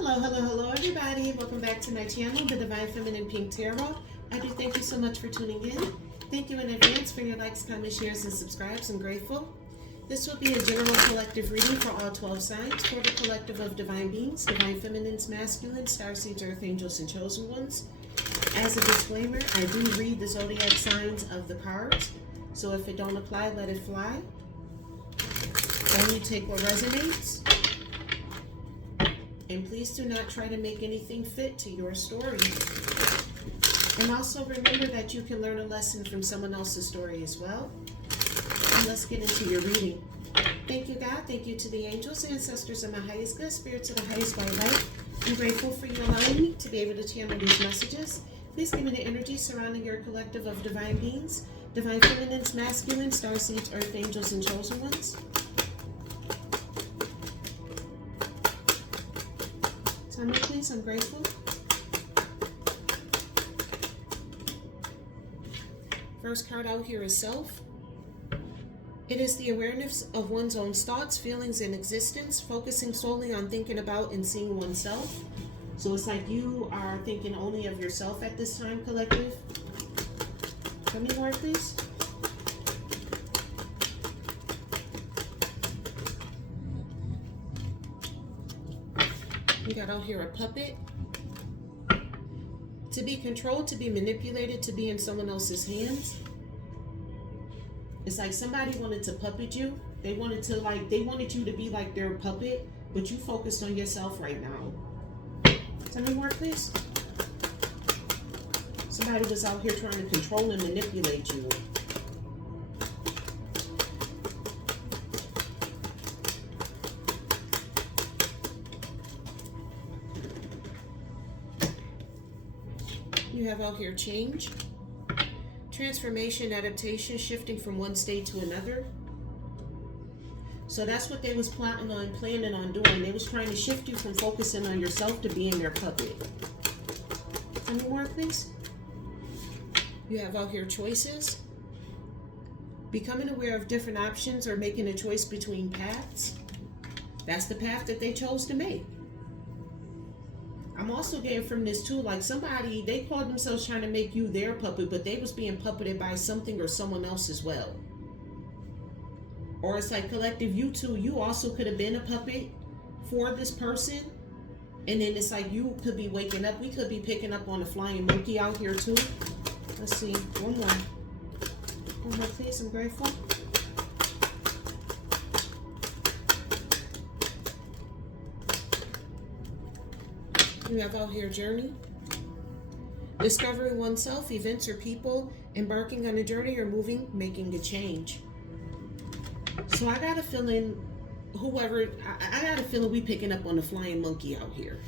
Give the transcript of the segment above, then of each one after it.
Hello, everybody. Welcome back to my channel, The Divine Feminine Pink Tarot. I do thank you so much for tuning in. Thank you in advance for your likes, comments, shares, and subscribes. I'm grateful. This will be a general collective reading for all 12 signs, for the collective of divine beings, divine feminines, masculine, starseeds, earth angels, and chosen ones. As a disclaimer, I do read the zodiac signs of the cards, so if it don't apply, let it fly. Only take what resonates. And please do not try to make anything fit to your story. And also remember that you can learn a lesson from someone else's story as well. And let's get into your reading. Thank you, God. Thank you to the angels, ancestors, and my highest good, spirits of the highest white light. I'm grateful for you allowing me to be able to channel these messages. Please give me the energy surrounding your collective of divine beings, divine feminines, masculine, starseeds, earth angels, and chosen ones. Tell me, please, I'm grateful. First card out here is self. It is the awareness of one's own thoughts, feelings, and existence, focusing solely on thinking about and seeing oneself. So it's like you are thinking only of yourself at this time, collective. Tell me more, please. We got out here a puppet. To be controlled, to be manipulated, to be in someone else's hands. It's like somebody wanted to puppet you. They wanted you to be like their puppet, but you focused on yourself right now. Tell me more, please. Somebody was out here trying to control and manipulate you. You have out here change, transformation, adaptation, shifting from one state to another. So that's what they was planning on doing. They was trying to shift you from focusing on yourself to being their puppet. Any more, please? You have out here choices, becoming aware of different options or making a choice between paths. That's the path that they chose to make. I'm also getting from this too, like somebody, they called themselves trying to make you their puppet, but they was being puppeted by something or someone else as well. Or it's like collective, you too, you also could have been a puppet for this person. And then it's like you could be waking up, we could be picking up on a flying monkey out here too. Let's see, one more please, I'm grateful. You have out here journey, discovering oneself, events or people, embarking on a journey or moving, making a change. So I got a feeling, I got a feeling we picking up on the flying monkey out here.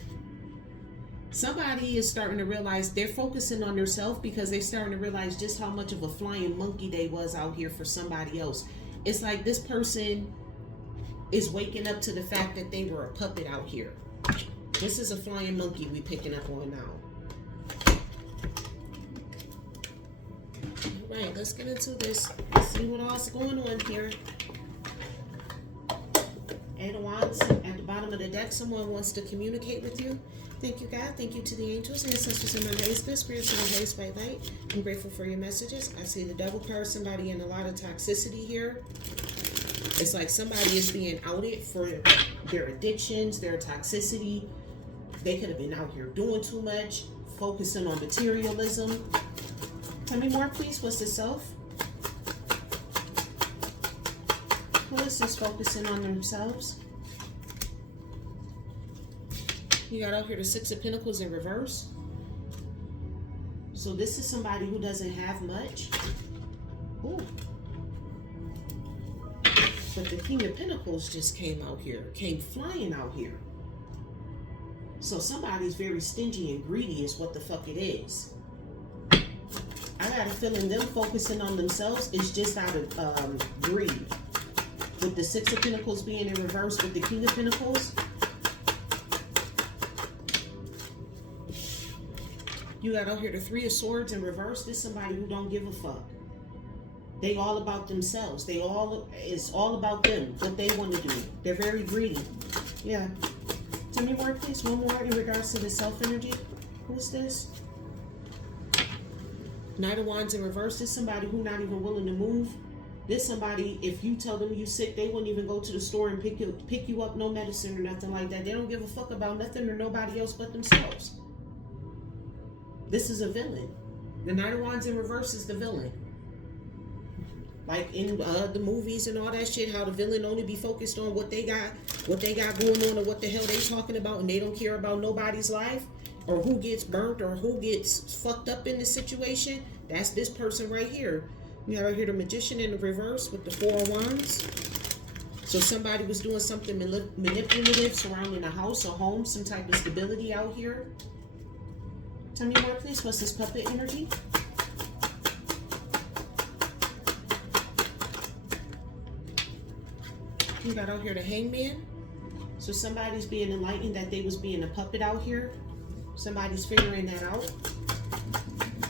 Somebody is starting to realize they're focusing on themselves because they're starting to realize just how much of a flying monkey they was out here for somebody else. It's like this person is waking up to the fact that they were a puppet out here. This is a flying monkey we picking up on now. All right, let's get into this. Let's see what else is going on here. Eight of Wands at the bottom of the deck. Someone wants to communicate with you. Thank you, God. Thank you to the angels, ancestors, and my highest good, spirits of the highest white light. I'm grateful for your messages. I see the Devil card. Somebody in a lot of toxicity here. It's like somebody is being outed for their addictions, their toxicity. They could have been out here doing too much, focusing on materialism. Tell me more, please. What's the self? Who is this focusing on themselves? You got out here the Six of Pentacles in reverse. So this is somebody who doesn't have much. Ooh. But the King of Pentacles just came out here, came flying out here. So somebody's very stingy and greedy is what the fuck it is. I got a feeling them focusing on themselves is just out of greed. With the Six of Pentacles being in reverse with the King of Pentacles. You got out here the Three of Swords in reverse. This is somebody who don't give a fuck. They all about themselves. It's all about them, what they want to do. They're very greedy. Yeah. Tell me more, please. One more in regards to the self energy. Who's this? Knight of Wands in reverse. This is somebody who's not even willing to move. This somebody, if you tell them you sick, they wouldn't even go to the store and pick you up, no medicine or nothing like that. They don't give a fuck about nothing or nobody else but themselves. This is a villain. The Knight of Wands in reverse is the villain. Like in the movies and all that shit, how the villain only be focused on what they got going on or what the hell they talking about, and they don't care about nobody's life or who gets burnt or who gets fucked up in the situation. That's this person right here. We have right here the Magician in the reverse with the Four of Wands. So somebody was doing something manipulative surrounding a house, a home, some type of stability out here. Tell me more, please. What's this puppet energy? You got out here the Hangman. So somebody's being enlightened that they was being a puppet out here. Somebody's figuring that out.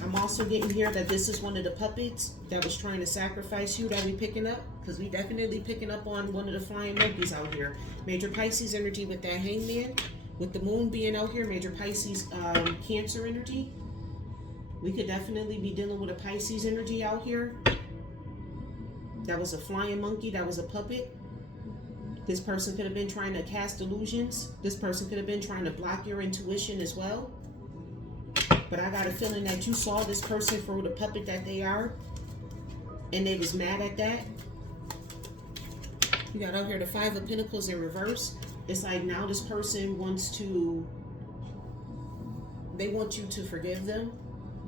I'm also getting here that this is one of the puppets that was trying to sacrifice you that we picking up, because we definitely picking up on one of the flying monkeys out here. Major Pisces energy with that Hangman. With the moon being out here, major Pisces Cancer energy. We could definitely be dealing with a Pisces energy out here. That was a flying monkey. That was a puppet. This person could have been trying to cast illusions. This person could have been trying to block your intuition as well. But I got a feeling that you saw this person for the puppet that they are, and they was mad at that. You got out here the Five of Pentacles in reverse. It's like now this person they want you to forgive them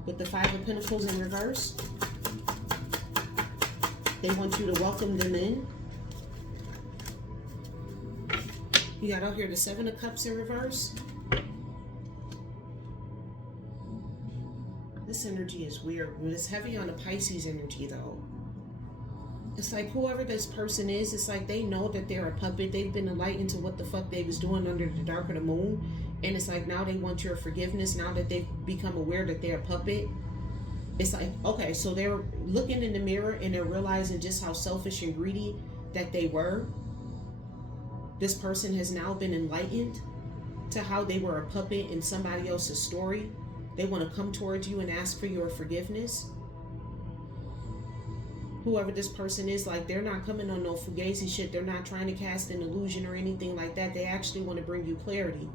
with the Five of Pentacles in reverse. They want you to welcome them in. You got out here the Seven of Cups in reverse. This energy is weird. It's heavy on the Pisces energy though. It's like whoever this person is, it's like they know that they're a puppet. They've been enlightened to what the fuck they was doing under the dark of the moon. And it's like now they want your forgiveness now that they've become aware that they're a puppet. It's like, okay, so they're looking in the mirror and they're realizing just how selfish and greedy that they were. This person has now been enlightened to how they were a puppet in somebody else's story. They want to come towards you and ask for your forgiveness. Whoever this person is, like, they're not coming on no fugazi shit. They're not trying to cast an illusion or anything like that. They actually want to bring you clarity.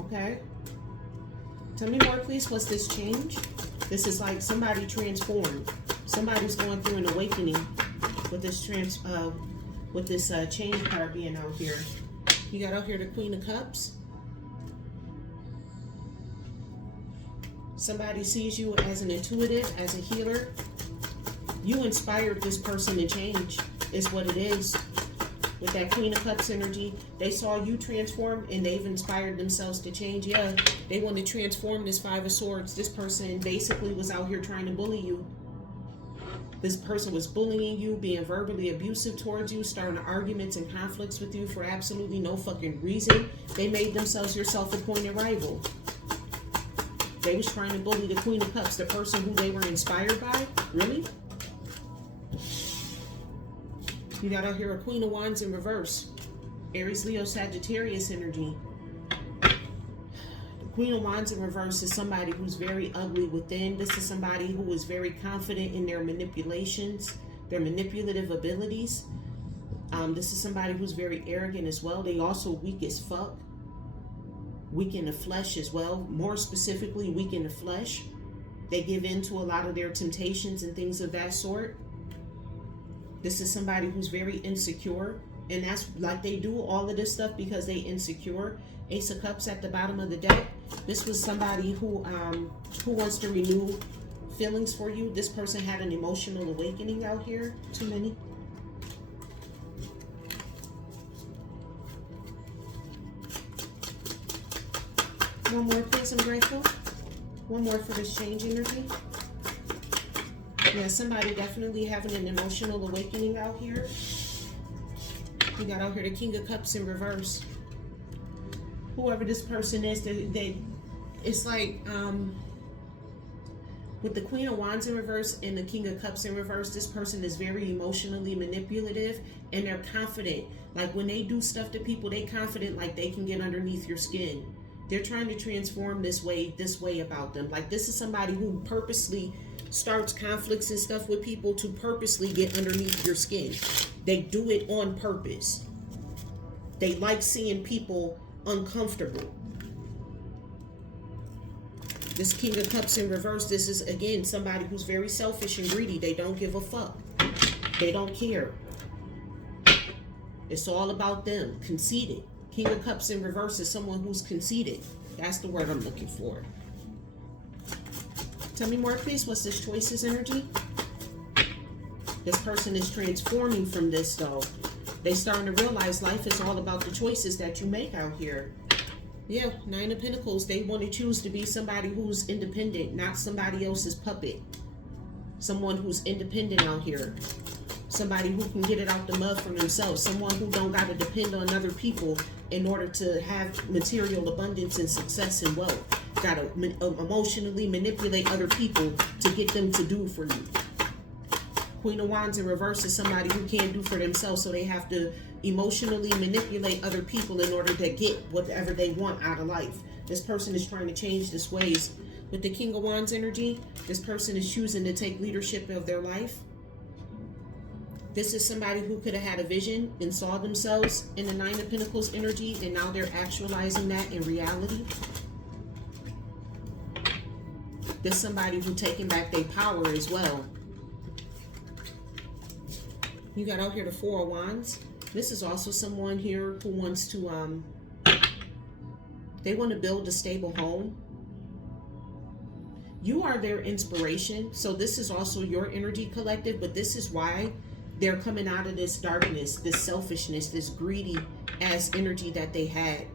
Okay. Tell me more, please. What's this change? This is like somebody transformed. Somebody's going through an awakening with this change card being out here. You got out here the Queen of Cups. Somebody sees you as an intuitive, as a healer. You inspired this person to change, is what it is. With that Queen of Cups energy, they saw you transform and they've inspired themselves to change. Yeah, they want to transform this Five of Swords. This person basically was out here trying to bully you. This person was bullying you, being verbally abusive towards you, starting arguments and conflicts with you for absolutely no fucking reason. They made themselves your self-appointed rival. They was trying to bully the Queen of Cups, the person who they were inspired by. Really? You got out here a Queen of Wands in reverse. Aries, Leo, Sagittarius energy. The Queen of Wands in reverse is somebody who's very ugly within. This is somebody who is very confident in their manipulations, their manipulative abilities. This is somebody who's very arrogant as well. They also weak as fuck. Weak in the flesh as well. More specifically, weak in the flesh. They give in to a lot of their temptations and things of that sort. This is somebody who's very insecure. And that's like they do all of this stuff because they insecure. Ace of Cups at the bottom of the deck. This was somebody who wants to renew feelings for you. This person had an emotional awakening out here. Too many. One more, please. I'm grateful. One more for this change energy. Yeah, somebody definitely having an emotional awakening out here. You got out here the King of Cups in reverse. Whoever this person is, it's like With the Queen of Wands in reverse and the King of Cups in reverse, this person is very emotionally manipulative and they're confident. Like when they do stuff to people, they confident like they can get underneath your skin. They're trying to transform this way about them. Like this is somebody who purposely starts conflicts and stuff with people to purposely get underneath your skin. They do it on purpose. They like seeing people uncomfortable. This King of Cups in reverse, this is, again, somebody who's very selfish and greedy. They don't give a fuck. They don't care. It's all about them. Conceited. King of Cups in reverse is someone who's conceited. That's the word I'm looking for. Tell me more, please. What's this Choices energy? This person is transforming from this, though. They starting to realize life is all about the choices that you make out here. Yeah, Nine of Pentacles. They want to choose to be somebody who's independent, not somebody else's puppet. Someone who's independent out here. Somebody who can get it out the mud for themselves. Someone who don't got to depend on other people in order to have material abundance and success and wealth. Got to emotionally manipulate other people to get them to do for you. Queen of Wands in reverse is somebody who can't do for themselves, so they have to emotionally manipulate other people in order to get whatever they want out of life. This person is trying to change this ways. With the King of Wands energy, this person is choosing to take leadership of their life. This is somebody who could have had a vision and saw themselves in the Nine of Pentacles energy, and now they're actualizing that in reality. This is somebody who's taking back their power as well. You got out here the Four of Wands. This is also someone here who wants to, they want to build a stable home. You are their inspiration. So this is also your energy collective, but this is why they're coming out of this darkness, this selfishness, this greedy ass energy that they had.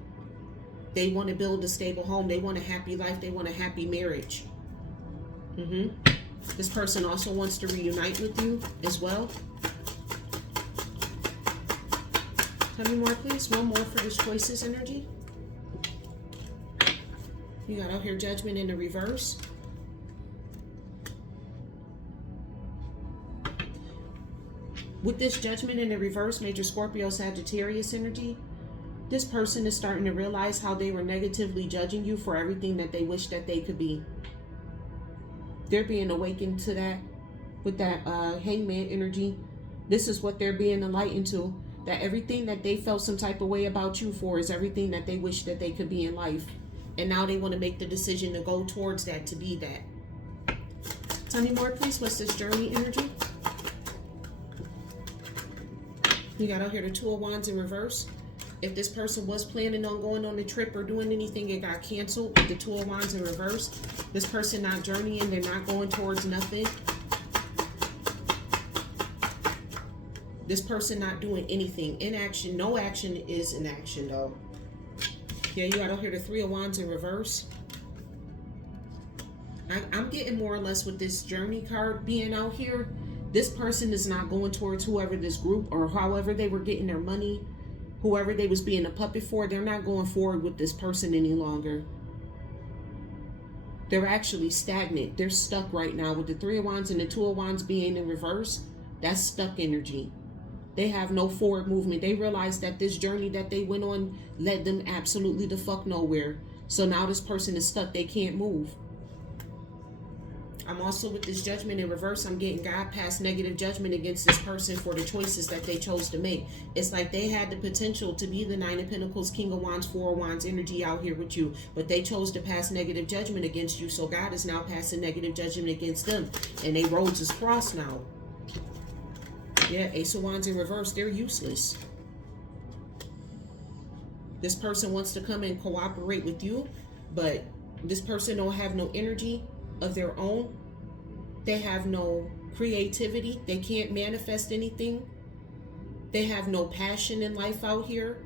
They want to build a stable home. They want a happy life. They want a happy marriage. This person also wants to reunite with you as well. Tell me more, please. One more for this Choices energy. You got out here Judgment in the reverse. With this Judgment in the reverse, Major Scorpio Sagittarius energy, this person is starting to realize how they were negatively judging you for everything that they wish that they could be. They're being awakened to that with that Hangman energy. This is what they're being enlightened to. That everything that they felt some type of way about you for is everything that they wish that they could be in life. And now they want to make the decision to go towards that, to be that. Tell me more, please. What's this Journey energy? You got out here the Two of Wands in reverse. If this person was planning on going on a trip or doing anything, it got canceled with the Two of Wands in reverse. This person not journeying, they're not going towards nothing. This person not doing anything. Inaction, no action is inaction though. Yeah, you got out here the Three of Wands in reverse. I'm getting more or less with this Journey card being out here. This person is not going towards whoever this group or however they were getting their money, whoever they was being a puppet for. They're not going forward with this person any longer. They're actually stagnant. They're stuck right now with the Three of Wands and the Two of Wands being in reverse. That's stuck energy. They have no forward movement. They realize that this journey that they went on led them absolutely the fuck nowhere. So now this person is stuck. They can't move. I'm also with this Judgment in reverse. I'm getting God passed negative judgment against this person for the choices that they chose to make. It's like they had the potential to be the Nine of Pentacles, King of Wands, Four of Wands energy out here with you, but they chose to pass negative judgment against you. So God is now passing negative judgment against them, and they roads is crossed now. Yeah, Ace of Wands in reverse, they're useless. This person wants to come and cooperate with you, but this person don't have no energy of their own. They have no creativity. They can't manifest anything. They have no passion in life out here.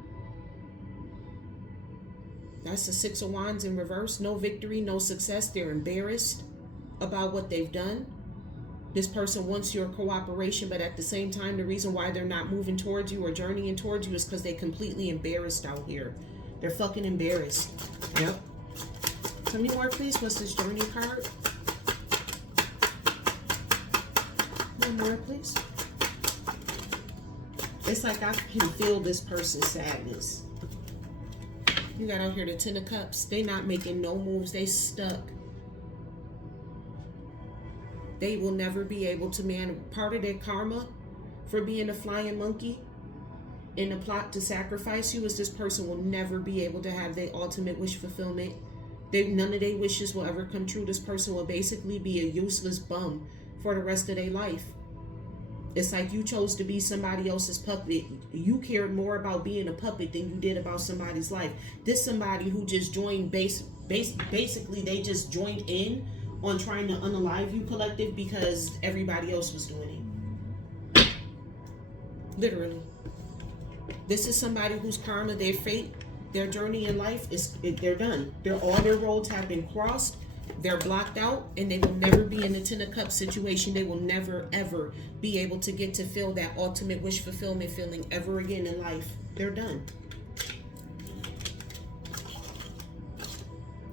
That's the Six of Wands in reverse. No victory, no success. They're embarrassed about what they've done. This person wants your cooperation, but at the same time, the reason why they're not moving towards you or journeying towards you is because they're completely embarrassed out here. They're fucking embarrassed. Yep. Tell me more, please. What's this Journey card? One more, please. It's like I can feel this person's sadness. You got out here the Ten of Cups. They not making no moves. They stuck. They will never be able to part of their karma for being a flying monkey in the plot to sacrifice you is this person will never be able to have their ultimate wish fulfillment. None of their wishes will ever come true. This person will basically be a useless bum for the rest of their life. It's like you chose to be somebody else's puppet. You cared more about being a puppet than you did about somebody's life. This somebody who just joined basically they just joined in on trying to unalive you collective because everybody else was doing it. Literally. This is somebody whose karma, their fate, their journey in life they're done. All their roads have been crossed. They're blocked out, and they will never be in the Ten of Cups situation. They will never, ever be able to get to feel that ultimate wish fulfillment feeling ever again in life. They're done.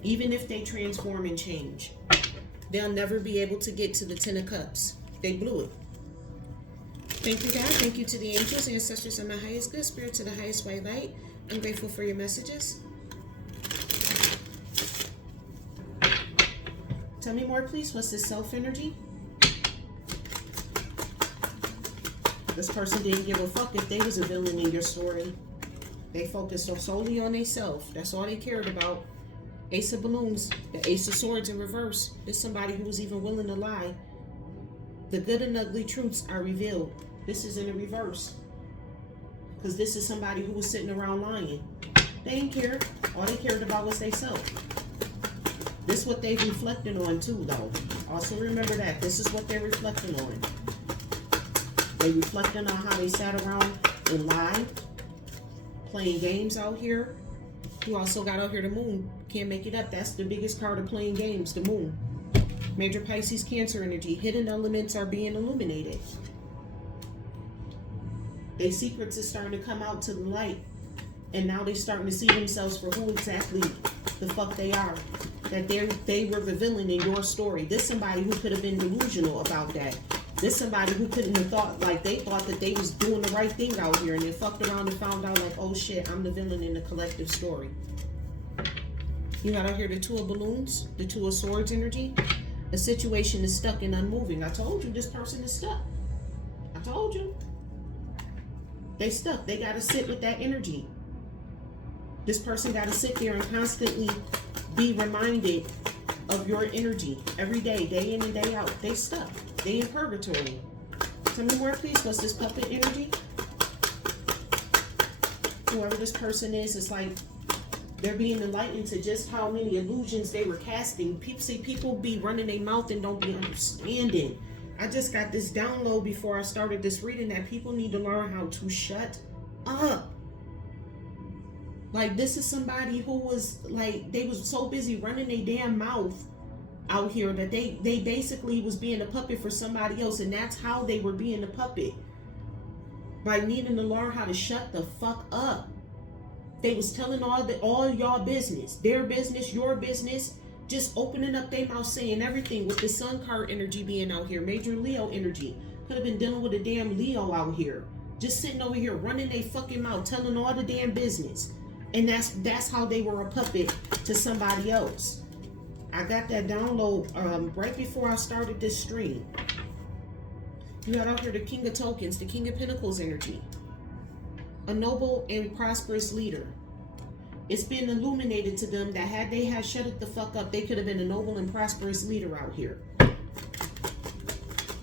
Even if they transform and change, they'll never be able to get to the Ten of Cups. They blew it. Thank you, God. Thank you to the angels, ancestors, and my highest good, spirit to the highest white light. I'm grateful for your messages. Tell me more, please. What's this self energy? This person didn't give a fuck if they was a villain in your story. They focused solely on themselves. That's all they cared about. Ace of Balloons, the Ace of Swords in reverse. There's somebody who was even willing to lie. The good and ugly truths are revealed. This is in the reverse. Because this is somebody who was sitting around lying. They didn't care. All they cared about was themselves. This is what they reflecting on too, though. Also remember that. This is what they're reflecting on. They reflecting on how they sat around and lied. Playing games out here. You also got out here the moon. Can't make it up. That's the biggest card of playing games, the moon. Major Pisces, Cancer energy. Hidden elements are being illuminated. Their secrets are starting to come out to the light. And now they're starting to see themselves for who exactly the fuck they are. That they were the villain in your story. This somebody who could have been delusional about that. This somebody who couldn't have thought, like they thought that they was doing the right thing out here and then fucked around and found out like, oh shit, I'm the villain in the collective story. You got out here the Two of Balloons, the Two of Swords energy. A situation is stuck and unmoving. I told you this person is stuck. I told you. They stuck. They got to sit with that energy. This person got to sit there and constantly be reminded of your energy every day in and day out. They stuck. They in purgatory. Tell me more, please. What's this puppet energy? Whoever this person is, it's like they're being enlightened to just how many illusions they were casting. People be running their mouth and don't be understanding. I just got this download before I started this reading that people need to learn how to shut up. Like, this is somebody who was like, they was so busy running their damn mouth out here that they basically was being a puppet for somebody else, and that's how they were being a puppet. By needing to learn how to shut the fuck up. They was telling all y'all business, their business, your business, just opening up their mouth saying everything with the Sun card energy being out here, major Leo energy. Could have been dealing with a damn Leo out here. Just sitting over here running their fucking mouth, telling all the damn business. And that's how they were a puppet to somebody else. I got that download right before I started this stream. You got out here the King of Tokens, the King of Pentacles energy. A noble and prosperous leader. It's been illuminated to them that had they had shut it the fuck up, they could have been a noble and prosperous leader out here.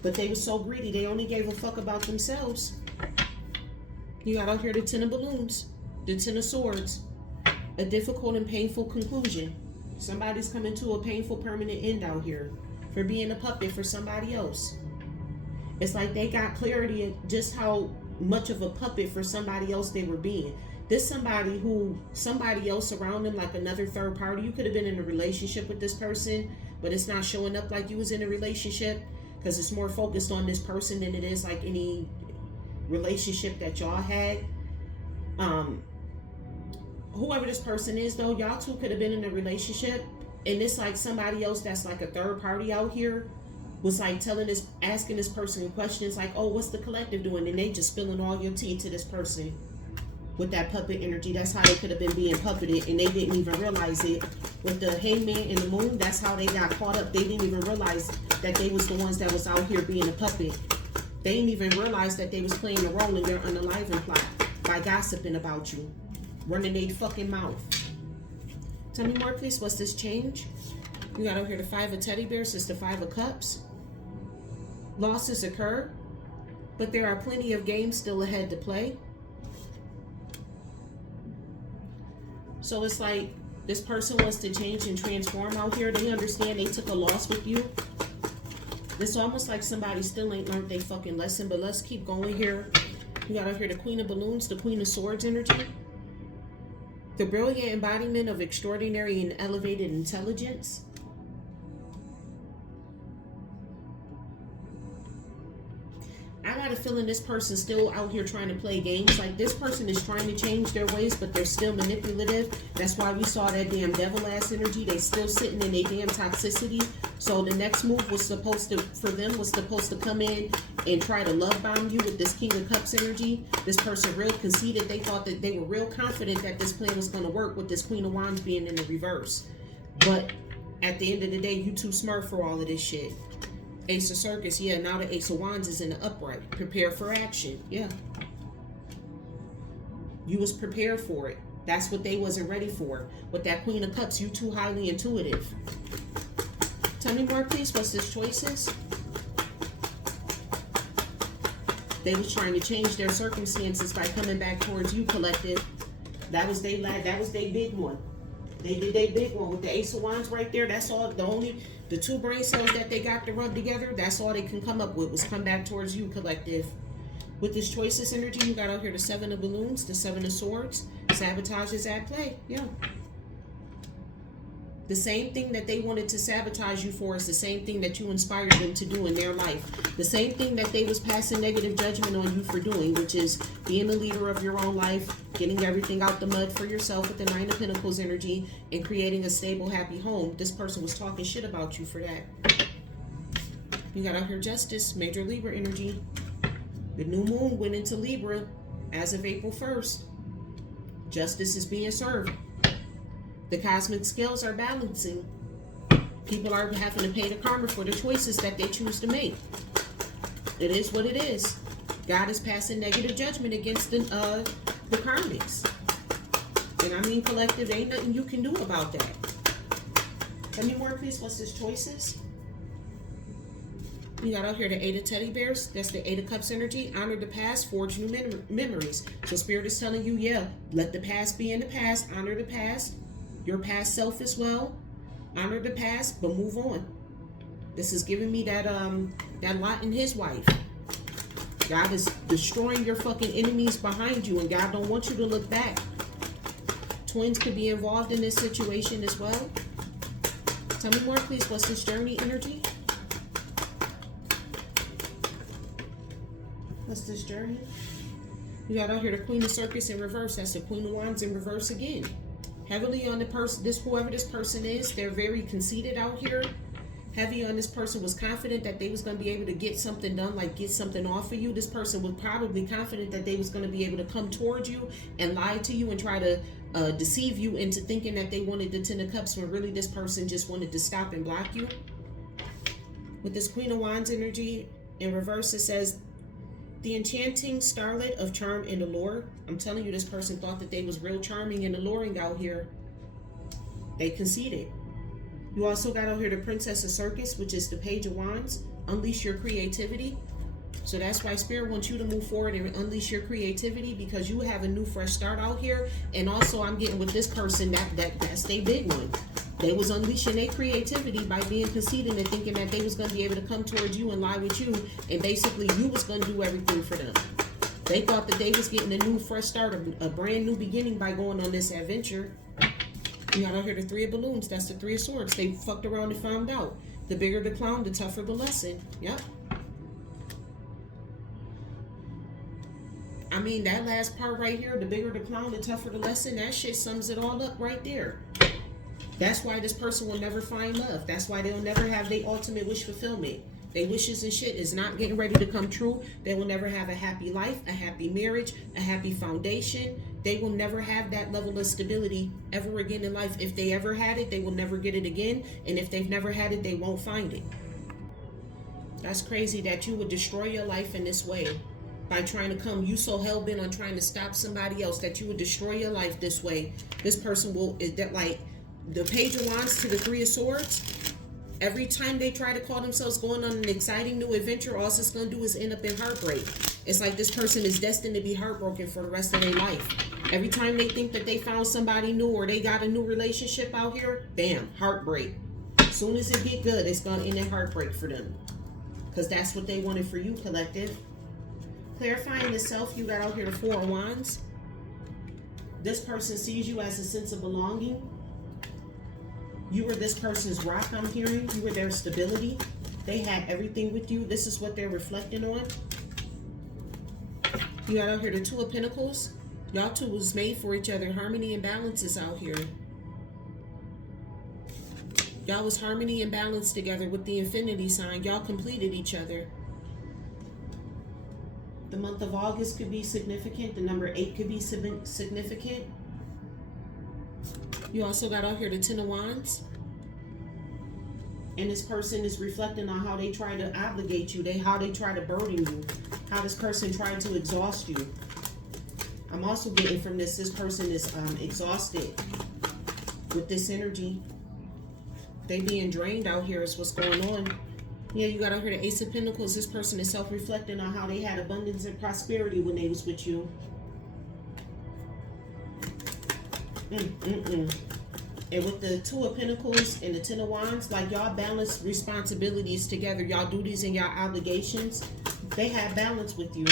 But they were so greedy, they only gave a fuck about themselves. You got out here the Ten of Balloons, the Ten of Swords. A difficult and painful conclusion. Somebody's coming to a painful permanent end out here for being a puppet for somebody else. It's like they got clarity of just how much of a puppet for somebody else they were being. This somebody else around them, like another third party. You could have been in a relationship with this person, but it's not showing up like you was in a relationship because it's more focused on this person than it is like any relationship that y'all had. Whoever this person is though, y'all two could have been in a relationship, and it's like somebody else that's like a third party out here was like asking this person questions like, oh, what's the collective doing? And they just spilling all your tea to this person with that puppet energy. That's how they could have been being puppeted, and they didn't even realize it. With the hangman and the moon, that's how they got caught up. They didn't even realize that they was the ones that was out here being a puppet. They didn't even realize that they was playing a role in their unaliving plot by gossiping about you, running their fucking mouth. Tell me more, please. What's this change? You got over here the 5 of teddy bears. It's the 5 of cups. Losses occur, but there are plenty of games still ahead to play. So it's like this person wants to change and transform out here. They understand they took a loss with you. It's almost like somebody still ain't learned their fucking lesson, but let's keep going here. You got out here the Queen of Balloons, the Queen of Swords energy. The brilliant embodiment of extraordinary and elevated intelligence. I got a feeling this person's still out here trying to play games. Like this person is trying to change their ways, but they're still manipulative. That's why we saw that damn devil ass energy. They still sitting in their damn toxicity. So the next move was supposed to come in and try to love bomb you with this King of Cups energy. This person real conceited. They thought that they were real confident that this plan was going to work with this Queen of Wands being in the reverse. But at the end of the day, you too smart for all of this shit. Ace of Circus, yeah, now the Ace of Wands is in the upright. Prepare for action, yeah. You was prepared for it. That's what they wasn't ready for. With that Queen of Cups, you too highly intuitive. Tell me more, please. What's this choices? They was trying to change their circumstances by coming back towards you, collective. That was their big one. They did their big one with the Ace of Wands right there. That's all. The 2 brain cells that they got to rub together, that's all they can come up with was come back towards you, collective. With this choices energy, you got out here the 7 of Balloons, the 7 of Swords. Sabotage is at play, yeah. The same thing that they wanted to sabotage you for is the same thing that you inspired them to do in their life. The same thing that they was passing negative judgment on you for doing, which is being the leader of your own life, getting everything out the mud for yourself with the 9 of Pentacles energy, and creating a stable, happy home. This person was talking shit about you for that. You got out here Justice, major Libra energy. The new moon went into Libra as of April 1st. Justice is being served. The cosmic scales are balancing. People are having to pay the karma for the choices that they choose to make. It is what it is. God is passing negative judgment against the karmics. And I mean, collective, ain't nothing you can do about that. Tell me more, please. What's this choices? You got out here the 8 of teddy bears. That's the 8 of cups energy. Honor the past, forge new memories. So Spirit is telling you, yeah, let the past be in the past. Honor the past. Your past self as well. Honor the past, but move on. This is giving me that Lot and his wife. God is destroying your fucking enemies behind you, and God don't want you to look back. Twins could be involved in this situation as well. Tell me more, please. What's this journey energy? What's this journey? You got out here the Queen of Circus in reverse. That's the Queen of Wands in reverse again. Heavily on the person, whoever this person is, they're very conceited out here. Heavy on this person was confident that they was going to be able to get something done, like get something off of you. This person was probably confident that they was going to be able to come towards you and lie to you and try to deceive you into thinking that they wanted the 10 of Cups when really this person just wanted to stop and block you. With this Queen of Wands energy in reverse, it says, the enchanting starlet of charm and allure. I'm telling you, this person thought that they was real charming and alluring out here. They conceded. You also got out here the Princess of Circus, which is the Page of Wands. Unleash your creativity. So that's why Spirit wants you to move forward and unleash your creativity, because you have a new fresh start out here. And also I'm getting with this person, that's their big one. They was unleashing their creativity by being conceited and thinking that they was going to be able to come towards you and lie with you, and basically you was going to do everything for them. They thought that they was getting a new fresh start, a brand new beginning by going on this adventure. You got out here the 3 of Balloons. That's the 3 of Swords. They fucked around and found out. The bigger the clown, the tougher the lesson. Yep. I mean, that last part right here, the bigger the clown, the tougher the lesson, that shit sums it all up right there. That's why this person will never find love. That's why they'll never have their ultimate wish fulfillment. Their wishes and shit is not getting ready to come true. They will never have a happy life, a happy marriage, a happy foundation. They will never have that level of stability ever again in life. If they ever had it, they will never get it again. And if they've never had it, they won't find it. That's crazy that you would destroy your life in this way by trying to come. You so hell-bent on trying to stop somebody else that you would destroy your life this way. This person will, is that like the Page of Wands to the Three of Swords? Every time they try to call themselves going on an exciting new adventure, all it's going to do is end up in heartbreak. It's like this person is destined to be heartbroken for the rest of their life. Every time they think that they found somebody new or they got a new relationship out here, bam, heartbreak. As soon as it get good, it's going to end in heartbreak for them. Because that's what they wanted for you, collective. Clarifying the self, you got out here the Four of Wands. This person sees you as a sense of belonging. You were this person's rock, I'm hearing. You were their stability. They had everything with you. This is what they're reflecting on. You got out here the Two of Pentacles. Y'all two was made for each other. Harmony and balance is out here. Y'all was harmony and balance together with the infinity sign. Y'all completed each other. The month of August could be significant. The number 8 could be significant. You also got out here the Ten of Wands. And this person is reflecting on how they try to obligate you. How they try to burden you. How this person tried to exhaust you. I'm also getting from this person is exhausted with this energy. They being drained out here is what's going on. Yeah, you got out here the Ace of Pentacles. This person is self-reflecting on how they had abundance and prosperity when they was with you. And with the Two of Pentacles and the Ten of Wands, like y'all balance responsibilities together. Y'all duties and y'all obligations. They had balance with you.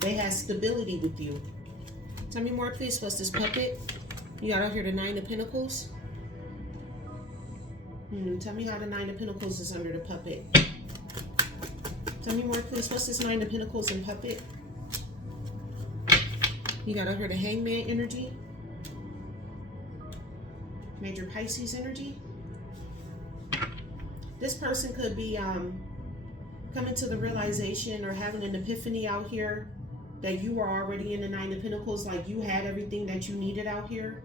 They had stability with you. Tell me more, please. What's this puppet? You got out here the Nine of Pentacles. Tell me how the Nine of Pentacles is under the puppet. Tell me more, please. What's this Nine of Pentacles and puppet? You got out here the Hangman energy. Major Pisces energy. This person could be coming to the realization or having an epiphany out here that you were already in the Nine of Pentacles, like you had everything that you needed out here.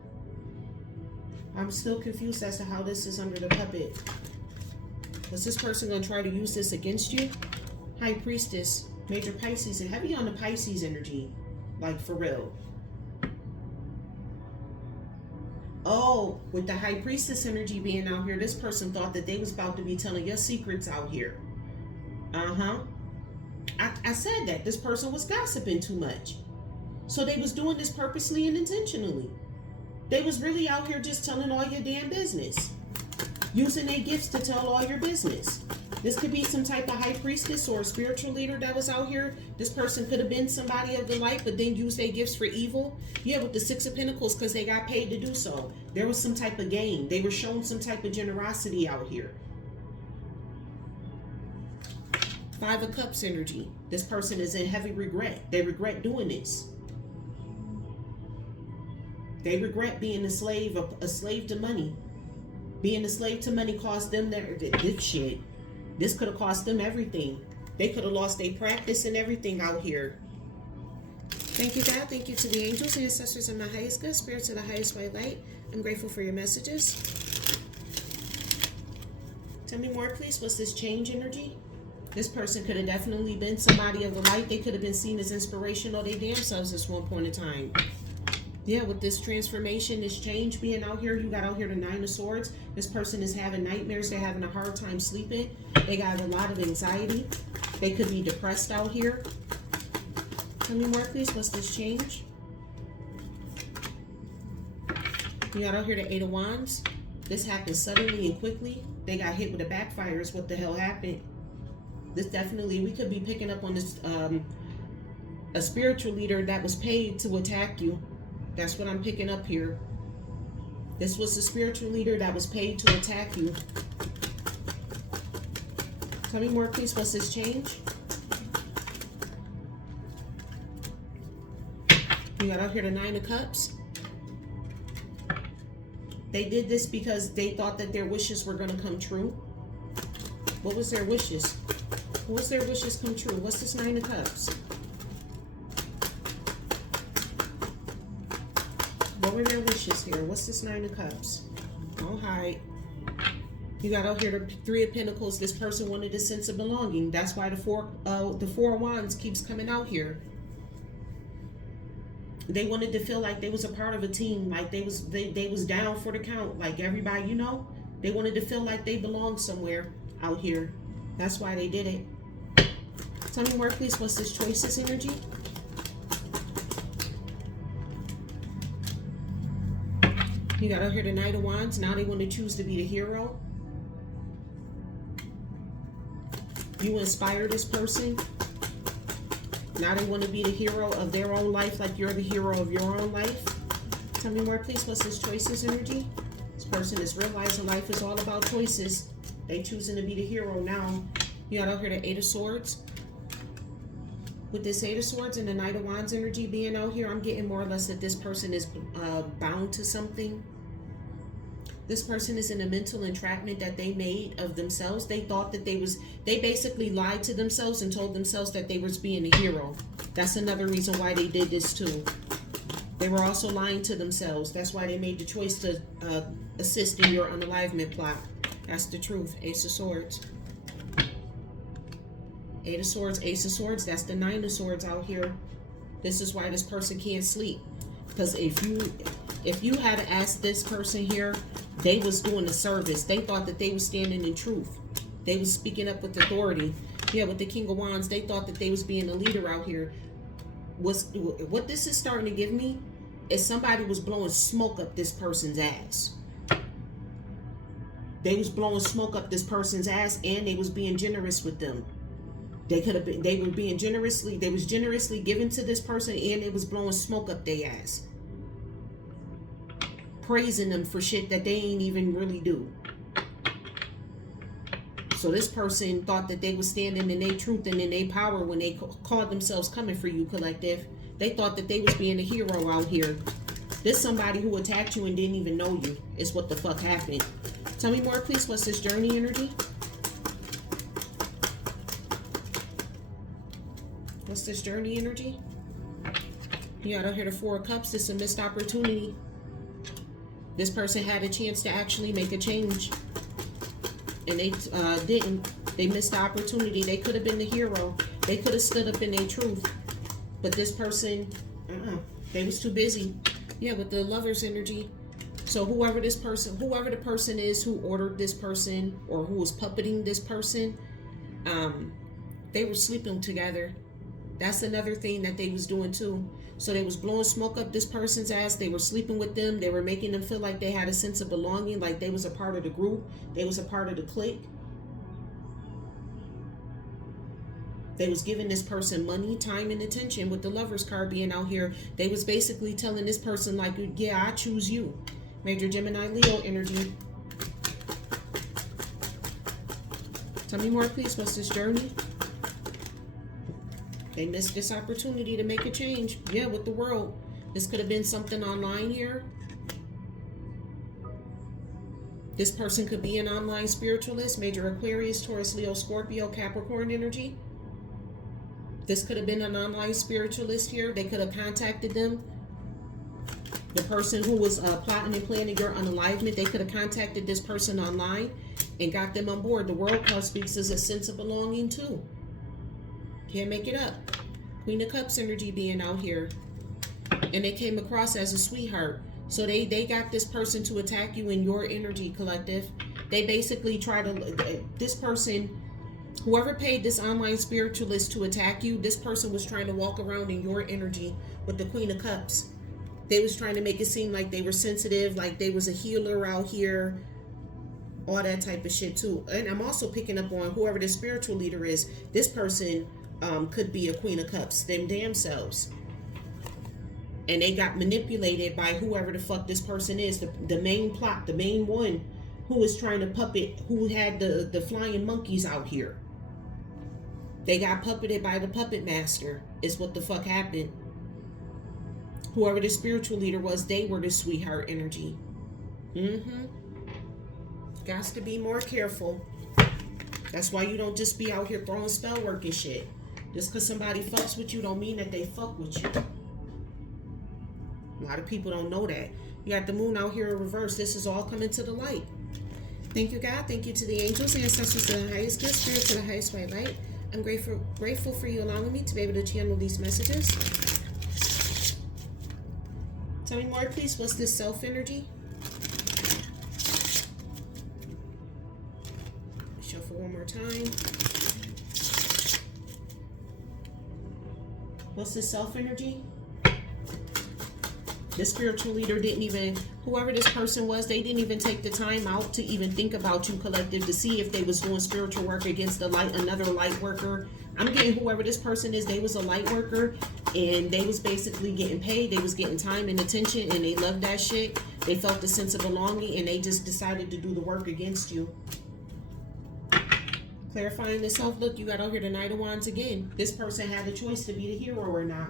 I'm still confused as to how this is under the puppet. Is this person going to try to use this against you? High Priestess, Major Pisces, and heavy on the Pisces energy. Like, for real. Oh, with the High Priestess energy being out here, this person thought that they was about to be telling your secrets out here. I said that. This person was gossiping too much. So they was doing this purposely and intentionally. They was really out here just telling all your damn business. Using their gifts to tell all your business. This could be some type of high priestess or a spiritual leader that was out here. This person could have been somebody of the light, but then used their gifts for evil. Yeah, with the Six of Pentacles, because they got paid to do so. There was some type of gain. They were shown some type of generosity out here. Five of Cups energy. This person is in heavy regret. They regret doing this. They regret being a slave to money. Being a slave to money cost them this shit. This could have cost them everything. They could have lost their practice and everything out here. Thank you, God. Thank you to the angels, ancestors, and my highest good, spirits of the highest white light. I'm grateful for your messages. Tell me more, please. What's this change energy? This person could have definitely been somebody of the light. They could have been seen as inspirational they damn selves at one point in time. Yeah, with this transformation, this change being out here, you got out here the Nine of Swords. This person is having nightmares. They're having a hard time sleeping. They got a lot of anxiety. They could be depressed out here. Tell me more, please. What's this change? You got out here the Eight of Wands. This happened suddenly and quickly. They got hit with a backfires. What the hell happened? This definitely, we could be picking up on this, a spiritual leader that was paid to attack you. That's what I'm picking up here. This was a spiritual leader that was paid to attack you. Tell me more, please. What's this change? You got out here the Nine of Cups. They did this because they thought that their wishes were going to come true. What was their wishes? What was their wishes come true? What's this Nine of Cups? What were their wishes here? What's this Nine of Cups? Don't hide. You got out here the Three of Pentacles. This person wanted a sense of belonging. That's why the Four of Wands keeps coming out here. They wanted to feel like they was a part of a team, like they was down for the count, like everybody, you know. They wanted to feel like they belonged somewhere out here. That's why they did it. Tell me more, please. What's this Choices energy? You got out here the Knight of Wands. Now they want to choose to be the hero. You inspire this person. Now they want to be the hero of their own life, like you're the hero of your own life. Tell me more, please. What's this Choices energy? This person is realizing life is all about choices. They choosing to be the hero now. You got out here the Eight of Swords. With this Eight of Swords and the Knight of Wands energy being out here, I'm getting more or less that this person is bound to something. This person is in a mental entrapment that they made of themselves. They thought that they basically lied to themselves and told themselves that they was being a hero. That's another reason why they did this too. They were also lying to themselves. That's why they made the choice to assist in your unalivement plot. That's the truth. Ace of Swords. Eight of Swords, Ace of Swords. That's the Nine of Swords out here. This is why this person can't sleep. Because if you had to ask this person here, they was doing a service. They thought that they was standing in truth. They was speaking up with authority. Yeah, with the King of Wands, they thought that they was being a leader out here. What this is starting to give me is somebody was blowing smoke up this person's ass. They was blowing smoke up this person's ass, and they was being generous with them. They was generously given to this person, and it was blowing smoke up their ass. Praising them for shit that they ain't even really do. So this person thought that they was standing in their truth and in their power when they called themselves coming for you, collective. They thought that they was being a hero out here. This somebody who attacked you and didn't even know you is what the fuck happened. Tell me more, please. What's this Journey energy? What's this Journey energy? You got out here the Four of Cups. This is a missed opportunity. This person had a chance to actually make a change, and they didn't. They missed the opportunity. They could have been the hero. They could have stood up in their truth, but this person, they was too busy. Yeah, with the Lovers energy. So whoever the person is who ordered this person or who was puppeting this person, they were sleeping together. That's another thing that they was doing too. So they was blowing smoke up this person's ass. They were sleeping with them. They were making them feel like they had a sense of belonging, like they was a part of the group. They was a part of the clique. They was giving this person money, time, and attention. With the Lovers card being out here, they was basically telling this person like, yeah, I choose you. Major Gemini Leo energy. Tell me more, please. What's this Journey? They missed this opportunity to make a change. Yeah, with the World. This could have been something online here. This person could be an online spiritualist. Major Aquarius, Taurus, Leo, Scorpio, Capricorn energy. This could have been an online spiritualist here. They could have contacted them. The person who was plotting and planning your unalivement, they could have contacted this person online and got them on board. The World card speaks as a sense of belonging too. Can't make it up. Queen of Cups energy being out here. And they came across as a sweetheart. So they got this person to attack you in your energy, collective. They basically try to, this person, whoever paid this online spiritualist to attack you, this person was trying to walk around in your energy with the Queen of Cups. They was trying to make it seem like they were sensitive, like they was a healer out here. All that type of shit too. And I'm also picking up on whoever the spiritual leader is. This person could be a Queen of Cups, them damn selves. And they got manipulated by whoever the fuck this person is. The main plot, the main one who was trying to puppet, who had the flying monkeys out here. They got puppeted by the puppet master, is what the fuck happened. Whoever the spiritual leader was, they were the sweetheart energy. Got to be more careful. That's why you don't just be out here throwing spell work and shit. Just because somebody fucks with you don't mean that they fuck with you. A lot of people don't know that. You got the moon out here in reverse. This is all coming to the light. Thank you, God. Thank you to the angels, ancestors to the highest good, spirit to the highest white light. I'm grateful for you allowing me to be able to channel these messages. Tell me more, please. What's this self energy? Shuffle one more time. What's this self energy? The spiritual leader didn't even, whoever this person was, they didn't even take the time out to even think about you, collective, to see if they was doing spiritual work against another light worker. I'm getting whoever this person is, they was a light worker and they was basically getting paid. They was getting time and attention and they loved that shit. They felt the sense of belonging and they just decided to do the work against you. Clarifying this self, look, you got out here the Knight of Wands again. This person had a choice to be the hero or not.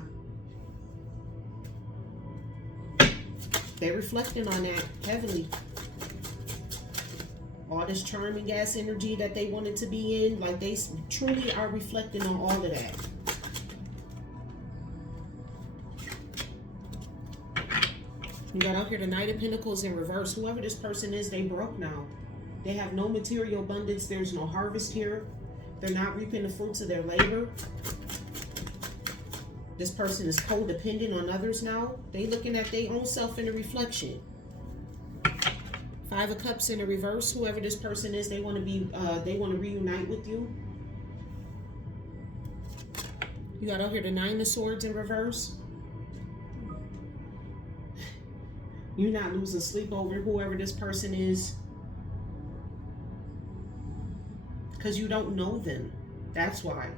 They're reflecting on that heavily. All this charming ass energy that they wanted to be in, like they truly are reflecting on all of that. You got out here the Knight of Pentacles in reverse. Whoever this person is, they broke now. They have no material abundance. There's no harvest here. They're not reaping the fruits of their labor. This person is codependent on others now. They looking at their own self in the reflection. Five of Cups in the reverse. Whoever this person is, they want to reunite with you. You got out here the Nine of Swords in reverse. You're not losing sleep over whoever this person is, because you don't know them. That's why.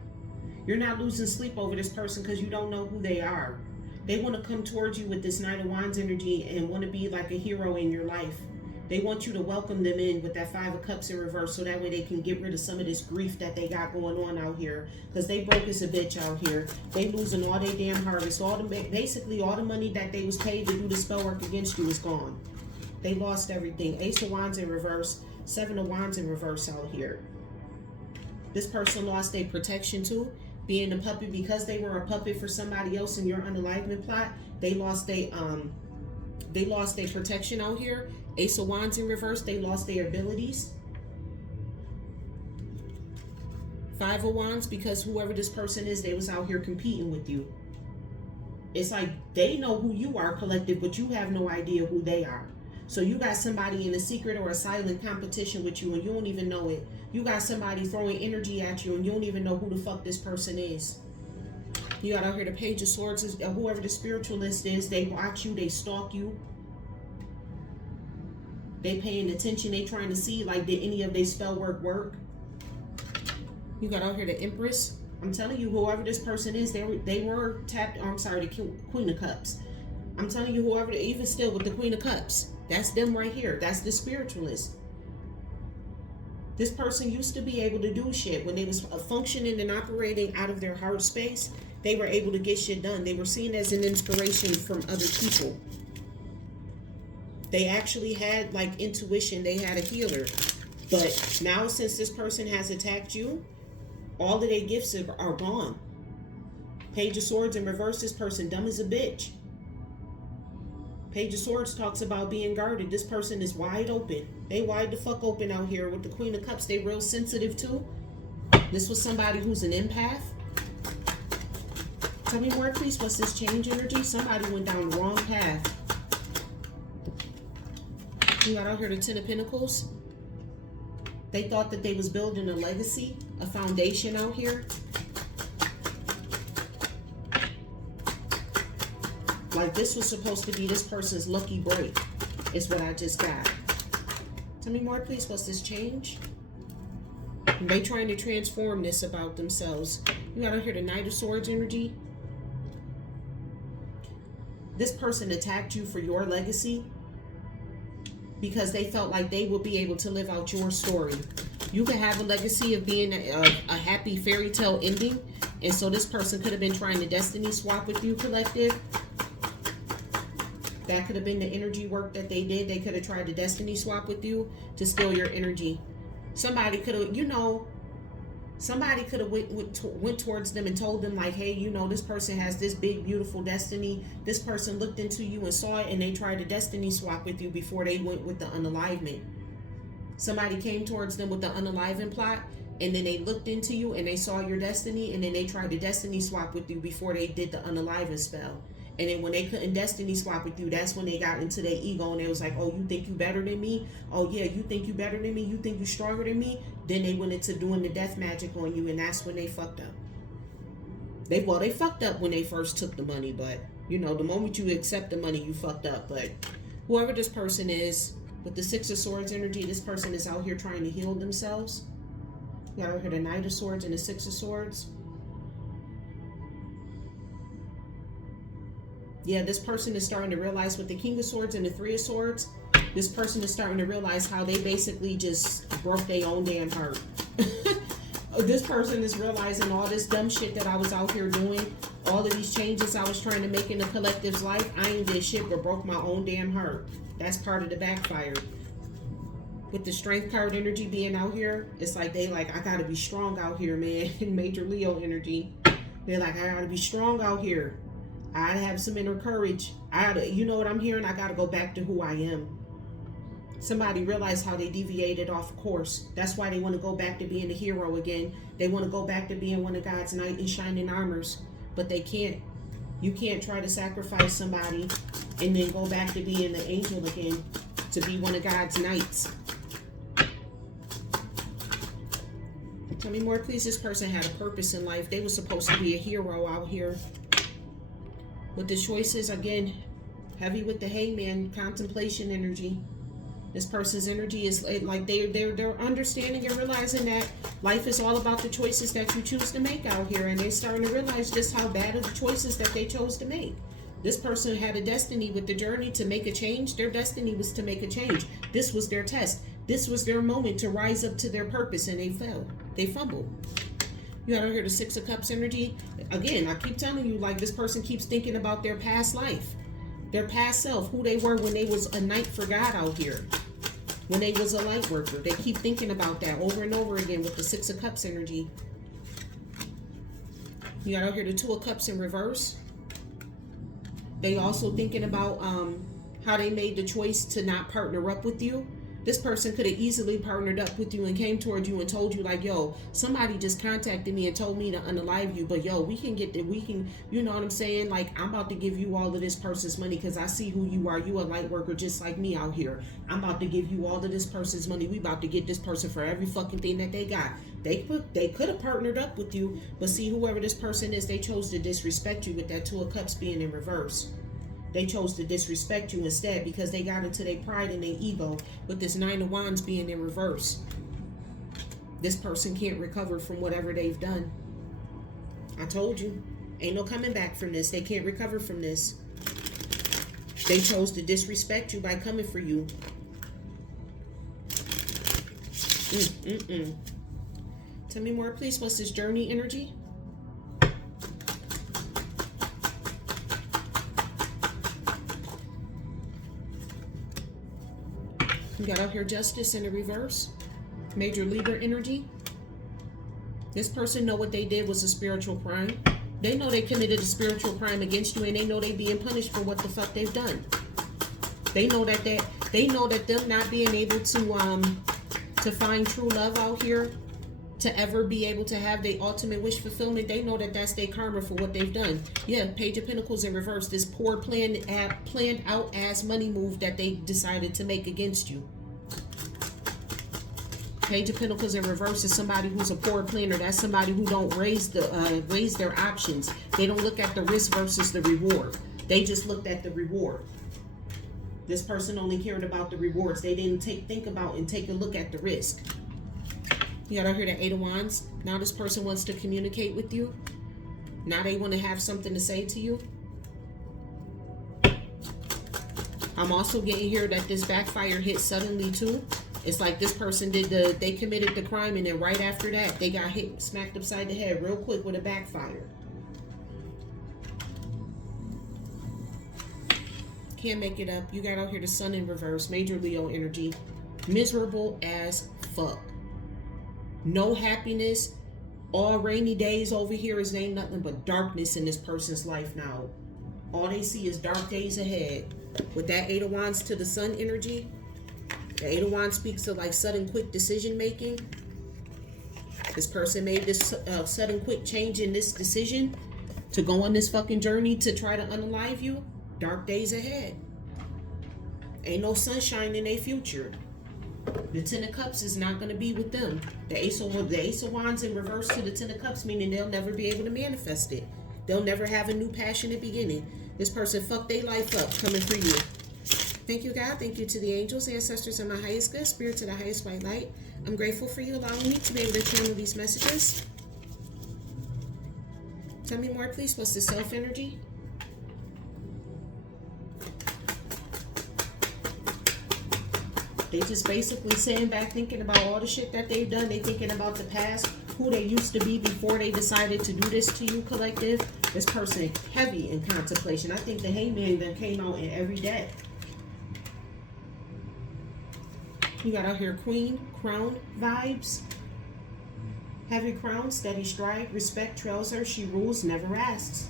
You're not losing sleep over this person because you don't know who they are. They want to come towards you with this Knight of Wands energy and want to be like a hero in your life. They want you to welcome them in with that Five of Cups in reverse so that way they can get rid of some of this grief that they got going on out here, because they broke as a bitch out here. They losing all their damn harvest. Basically all the money that they was paid to do the spell work against you is gone. They lost everything. Ace of Wands in reverse. Seven of Wands in reverse out here. This person lost their protection too. Being a puppet, because they were a puppet for somebody else in your unaliving plot, they lost their protection out here. Ace of Wands in reverse, they lost their abilities. Five of Wands, because whoever this person is, they was out here competing with you. It's like they know who you are, collective, but you have no idea who they are. So you got somebody in a secret or a silent competition with you and you don't even know it. You got somebody throwing energy at you and you don't even know who the fuck this person is. You got out here the Page of Swords. Whoever the spiritualist is, they watch you, they stalk you. They paying attention, they trying to see, like, did any of their spell work? You got out here the Empress. I'm telling you, whoever this person is, they were tapped, I'm sorry, the Queen of Cups. I'm telling you, whoever, even still with the Queen of Cups, that's them right here. That's the spiritualist. This person used to be able to do shit. When they was functioning and operating out of their heart space, they were able to get shit done. They were seen as an inspiration from other people. They actually had like intuition. They had a healer. But now since this person has attacked you, all of their gifts are gone. Page of Swords in reverse, this person dumb as a bitch. Page of Swords talks about being guarded. This person is wide open. They wide the fuck open out here. With the Queen of Cups, they real sensitive too. This was somebody who's an empath. Tell me more, please. What's this change energy? Somebody went down the wrong path. You got out here the Ten of Pentacles. They thought that they was building a legacy, a foundation out here. Like this was supposed to be this person's lucky break, is what I just got. Tell me more, please. What's this change? They trying to transform this about themselves. You got out here the Knight of Swords energy. This person attacked you for your legacy because they felt like they would be able to live out your story. You could have a legacy of being a happy fairy tale ending. And so this person could have been trying to destiny swap with you, collective. That could have been the energy work that they did. They could have tried to destiny swap with you to steal your energy. Somebody could have, you know, Somebody could have went towards them and told them like, hey, you know, this person has this big, beautiful destiny. This person looked into you and saw it, and they tried to destiny swap with you before they went with the unalivement. Somebody came towards them with the unaliving plot, and then they looked into you and they saw your destiny, and then they tried to destiny swap with you before they did the unaliving spell. And then when they couldn't destiny swap with you, that's when they got into their ego, and they was like, oh, you think you better than me? Oh yeah, you think you better than me? You think you stronger than me? Then they went into doing the death magic on you, and that's when they fucked up. They fucked up when they first took the money, but you know, the moment you accept the money, you fucked up. But whoever this person is, with the Six of Swords energy, this person is out here trying to heal themselves. You got out here the Knight of Swords and the Six of Swords. Yeah, this person is starting to realize with the King of Swords and the Three of Swords, this person is starting to realize how they basically just broke their own damn heart. This person is realizing all this dumb shit that I was out here doing, all of these changes I was trying to make in the collective's life, I ain't did shit but broke my own damn heart. That's part of the backfire. With the Strength card energy being out here, it's like they like, I gotta be strong out here, man. Major Leo energy. They're like, I gotta be strong out here. I gotta have some inner courage. You know what I'm hearing? I gotta go back to who I am. Somebody realized how they deviated off course. That's why they want to go back to being a hero again. They want to go back to being one of God's knight in shining armors. But they can't. You can't try to sacrifice somebody and then go back to being the angel again, to be one of God's knights. Tell me more, please. This person had a purpose in life. They were supposed to be a hero out here. With the choices, again, heavy with the hangman, contemplation energy. This person's energy is like they're understanding and realizing that life is all about the choices that you choose to make out here, and they're starting to realize just how bad are the choices that they chose to make. This person had a destiny with the journey to make a change. Their destiny was to make a change. This was their test. This was their moment to rise up to their purpose, and they fell. They fumbled. You got to hear the Six of Cups energy. Again, I keep telling you, like, this person keeps thinking about their past life, their past self, who they were when they was a knight for God out here, when they was a light worker. They keep thinking about that over and over again with the Six of Cups energy. You got out here the Two of Cups in reverse. They also thinking about how they made the choice to not partner up with you. This person could have easily partnered up with you and came toward you and told you like, yo, somebody just contacted me and told me to unalive you, but yo, we can, you know what I'm saying? Like, I'm about to give you all of this person's money because I see who you are. You a light worker just like me out here. I'm about to give you all of this person's money. We about to get this person for every fucking thing that they got. They could have partnered up with you, but see, whoever this person is, they chose to disrespect you with that Two of Cups being in reverse. They chose to disrespect you instead because they got into their pride and their ego with this Nine of Wands being in reverse. This person can't recover from whatever they've done. I told you, ain't no coming back from this. They can't recover from this. They chose to disrespect you by coming for you. Tell me more, please. What's this journey energy? You got out here Justice in the reverse. Major Libra energy. This person know what they did was a spiritual crime. They know they committed a spiritual crime against you, and they know they being punished for what the fuck they've done. They know that them not being able to find true love out here, to ever be able to have their ultimate wish fulfillment, they know that that's their karma for what they've done. Yeah, Page of Pentacles in reverse. This poor planned out ass money move that they decided to make against you. Page of Pentacles in reverse is somebody who's a poor planner. That's somebody who don't raise their options. They don't look at the risk versus the reward. They just looked at the reward. This person only cared about the rewards. They didn't think about and take a look at the risk. You got out here the Eight of Wands. Now this person wants to communicate with you. Now they want to have something to say to you. I'm also getting here that this backfire hit suddenly too. It's like this person they committed the crime, and then right after that, they got hit, smacked upside the head real quick with a backfire. Can't make it up. You got out here the Sun in reverse. Major Leo energy. Miserable as fuck. No happiness, All rainy days over here is ain't nothing but darkness in this person's life now. All they see is dark days ahead. With that Eight of Wands to the Sun energy, the Eight of Wands speaks to like sudden, quick decision making. This person made this sudden, quick change in this decision to go on this fucking journey to try to unalive you. Dark days ahead. Ain't no sunshine in their future. The Ten of Cups is not going to be with them. The Ace of Wands in reverse to the Ten of Cups, meaning they'll never be able to manifest it. They'll never have a new passionate beginning. This person fucked their life up coming for you. Thank you, God. Thank you to the angels, ancestors, and my highest good, spirit to the highest white light. I'm grateful for you allowing me to be able to channel these messages. Tell me more, please. What's the self energy? They just basically sitting back thinking about all the shit that they've done. They thinking about the past, who they used to be before they decided to do this to you, collective. This person heavy in contemplation. I think the Hangman then came out in every day. You got out here Queen, Crown vibes. Heavy crown, steady stride, respect trails her, she rules, never asks.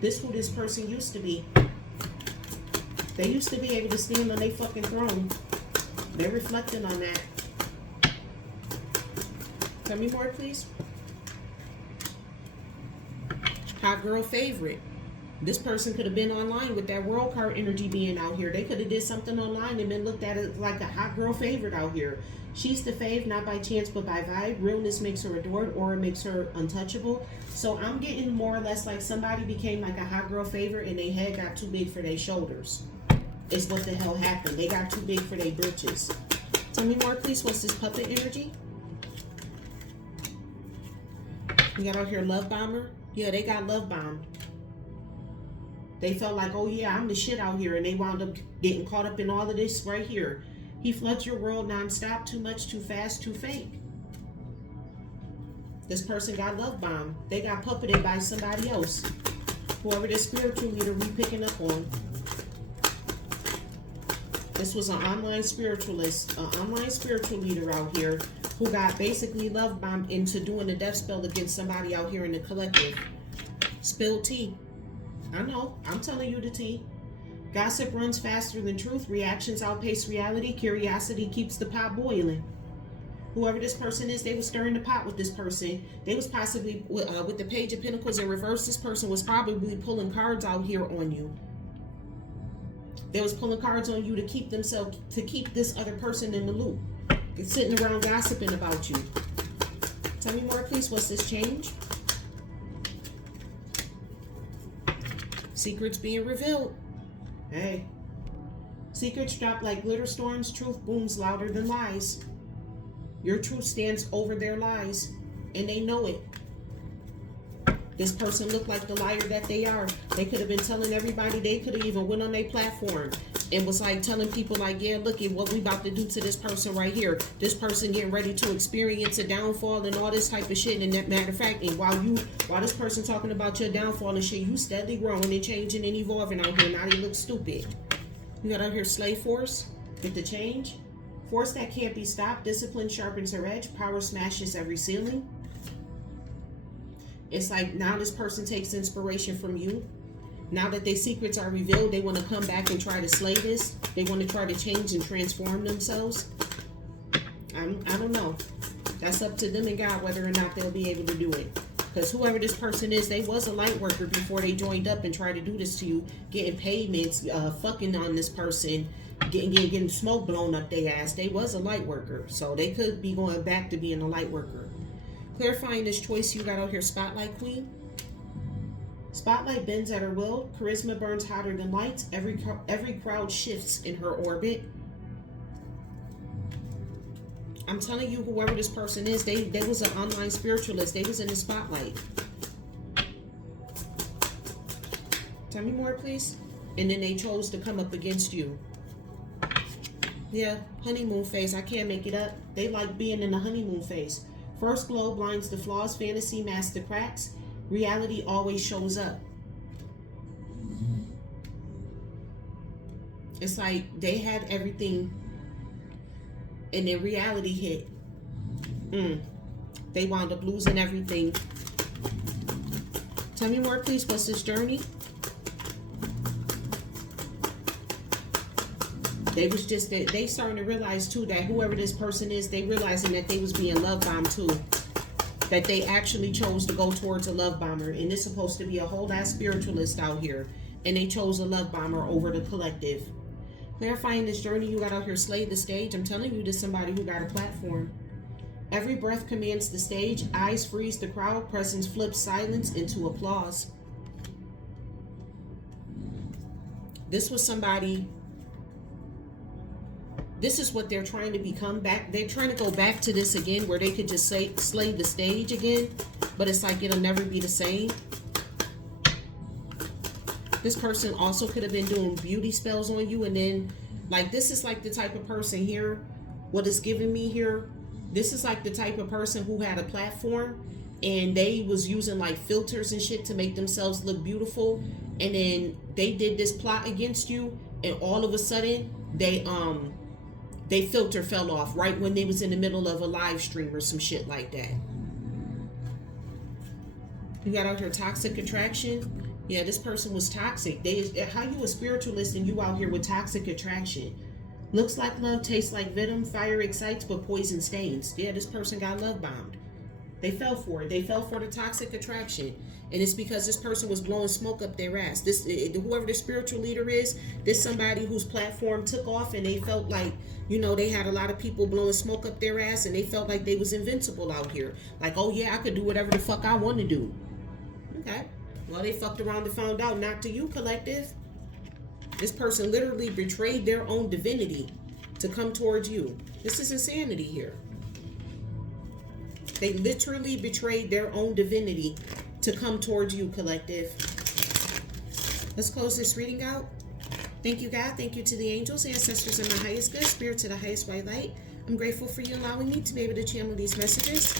This who this person used to be. They used to be able to stand on their fucking throne. They're reflecting on that. Tell me more, please. Hot girl favorite. This person could have been online with that world card energy being out here. They could have did something online and been looked at it like a hot girl favorite out here. She's the fave, not by chance, but by vibe. Realness makes her adored, or it makes her untouchable. So I'm getting more or less like somebody became like a hot girl favorite and their head got too big for their shoulders. Is what the hell happened. They got too big for their britches. Tell me more, please. What's this puppet energy? You got out here love bomber. Yeah, they got love bombed. They felt like, oh yeah, I'm the shit out here, and they wound up getting caught up in all of this right here. He floods your world nonstop, too much, too fast, too fake. This person got love bombed. They got puppeted by somebody else. Whoever this spiritual leader we picking up on. This was an online spiritualist, an online spiritual leader out here who got basically love bombed into doing a death spell against somebody out here in the collective. Spilled tea. I know, I'm telling you the tea. Gossip runs faster than truth. Reactions outpace reality. Curiosity keeps the pot boiling. Whoever this person is, they were stirring the pot with this person. They was possibly, with the Page of Pentacles in reverse, this person was probably pulling cards out here on you. They was pulling cards on you to keep themselves, to keep this other person in the loop. Sitting around gossiping about you. Tell me more, please. What's this change? Secrets being revealed. Hey. Secrets drop like glitter storms. Truth booms louder than lies. Your truth stands over their lies, and they know it. This person looked like the liar that they are. They could have been telling everybody. They could have even went on their platform and was like telling people like, yeah, look at what we about to do to this person right here. This person getting ready to experience a downfall and all this type of shit. And that matter of fact, and while this person talking about your downfall and shit, you steadily growing and changing and evolving out here. Now they look stupid. You got out here slave force. Get the change. Force that can't be stopped. Discipline sharpens her edge. Power smashes every ceiling. It's like now this person takes inspiration from you. Now that their secrets are revealed, they want to come back and try to slay this. They want to try to change and transform themselves. I don't know. That's up to them and God whether or not they'll be able to do it. Because whoever this person is, they was a light worker before they joined up and tried to do this to you. Getting payments, fucking on this person, getting smoke blown up their ass. They was a light worker. So they could be going back to being a light worker. Clarifying this choice, you got out here Spotlight Queen. Spotlight bends at her will. Charisma burns hotter than lights. Every crowd shifts in her orbit. I'm telling you, whoever this person is, they was an online spiritualist. They was in the spotlight. Tell me more, please. And then they chose to come up against you. Yeah, honeymoon phase. I can't make it up. They like being in the honeymoon phase. First glow blinds the flaws, fantasy masks the cracks. Reality always shows up. It's like they had everything and then reality hit. They wound up losing everything. Tell me more, please. What's this journey? They was just, they starting to realize too that whoever this person is, they realizing that they was being love bombed too. That they actually chose to go towards a love bomber. And it's supposed to be a whole ass spiritualist out here. And they chose a love bomber over the collective. Clarifying this journey, you got out here slayed the stage. I'm telling you, this is somebody who got a platform. Every breath commands the stage. Eyes freeze the crowd. Presence flips silence into applause. This was somebody. This is what they're trying to become back. They're trying to go back to this again where they could just slay the stage again. But it's like it'll never be the same. This person also could have been doing beauty spells on you. And then, like, this is like the type of person here. What it's giving me here. This is like the type of person who had a platform. And they was using like filters and shit to make themselves look beautiful. And then they did this plot against you. And all of a sudden, they filter fell off right when they was in the middle of a live stream or some shit like that. You got out here toxic attraction. Yeah, this person was toxic. How you a spiritualist and you out here with toxic attraction? Looks like love, tastes like venom, fire excites, but poison stains. Yeah, this person got love bombed. They fell for it. They fell for the toxic attraction. And it's because this person was blowing smoke up their ass. Whoever the spiritual leader is, this somebody whose platform took off and they felt like, you know, they had a lot of people blowing smoke up their ass and they felt like they was invincible out here. Like, oh yeah, I could do whatever the fuck I want to do. Okay. Well, they fucked around and found out. Not to you, collective. This person literally betrayed their own divinity to come towards you. This is insanity here. They literally betrayed their own divinity to come towards you, collective. Let's close this reading out. Thank you, God. Thank you to the angels, ancestors, and my highest good, spirit to the highest white light. I'm grateful for you allowing me to be able to channel these messages.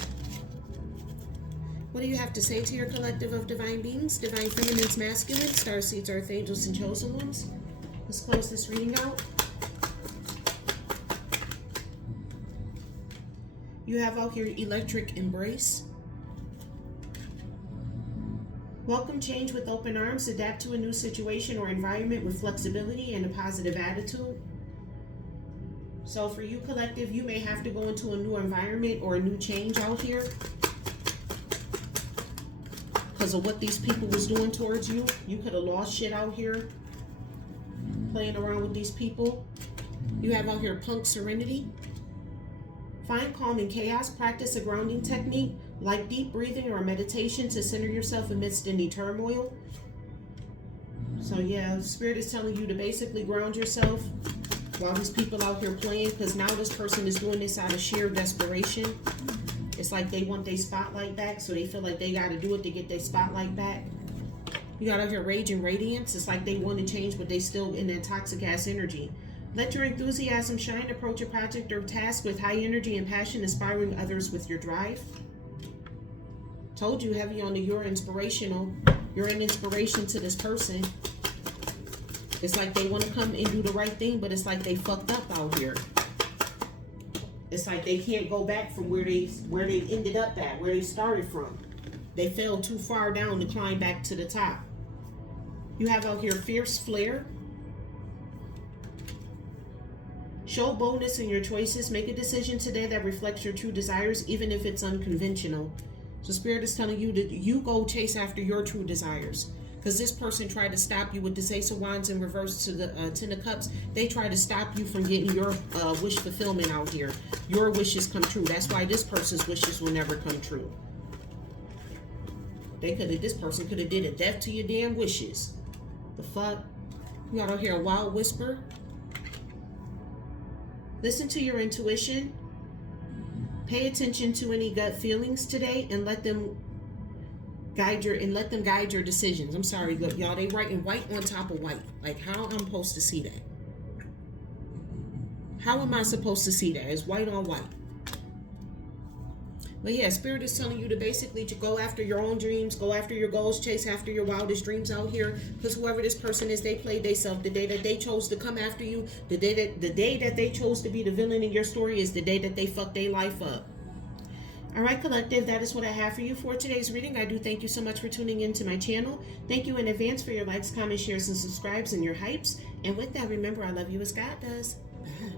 What do you have to say to your collective of divine beings, divine feminines, masculine, starseeds, earth angels, and chosen ones? Let's close this reading out. You have out here electric embrace. Welcome change with open arms. Adapt to a new situation or environment with flexibility and a positive attitude. So for you, collective, you may have to go into a new environment or a new change out here because of what these people was doing towards you. You could have lost shit out here playing around with these people. You have out here punk serenity. Find calm in chaos. Practice a grounding technique like deep breathing or meditation to center yourself amidst any turmoil. So yeah, Spirit is telling you to basically ground yourself while these people out here playing, because now this person is doing this out of sheer desperation. It's like they want their spotlight back, so they feel like they got to do it to get their spotlight back. You got out here rage and radiance. It's like they want to change, but they still in that toxic ass energy. Let your enthusiasm shine. Approach a project or task with high energy and passion, inspiring others with your drive. Told you, heavy on the you're inspirational. You're an inspiration to this person. It's like they want to come and do the right thing, but it's like they fucked up out here. It's like they can't go back from where they ended up at, where they started from. They fell too far down to climb back to the top. You have out here fierce flair. Show boldness in your choices. Make a decision today that reflects your true desires, even if it's unconventional. So Spirit is telling you that you go chase after your true desires. Because this person tried to stop you with the Ace of Wands in reverse to the Ten of Cups. They tried to stop you from getting your wish fulfillment out here. Your wishes come true. That's why this person's wishes will never come true. This person could have did a death to your damn wishes. The fuck? You got out here a wild whisper. Listen to your intuition. Pay attention to any gut feelings today and let them guide your decisions. I'm sorry, look, y'all, they writing white on top of white. Like, how I'm supposed to see that? How am I supposed to see that? It's white on white. But yeah, Spirit is telling you to basically to go after your own dreams, go after your goals, chase after your wildest dreams out here. Because whoever this person is, they played themselves. The day that they chose to come after you, the day that they chose to be the villain in your story is the day that they fucked their life up. All right, collective, that is what I have for you for today's reading. I do thank you so much for tuning into my channel. Thank you in advance for your likes, comments, shares, and subscribes and your hypes. And with that, remember, I love you as God does. Bye.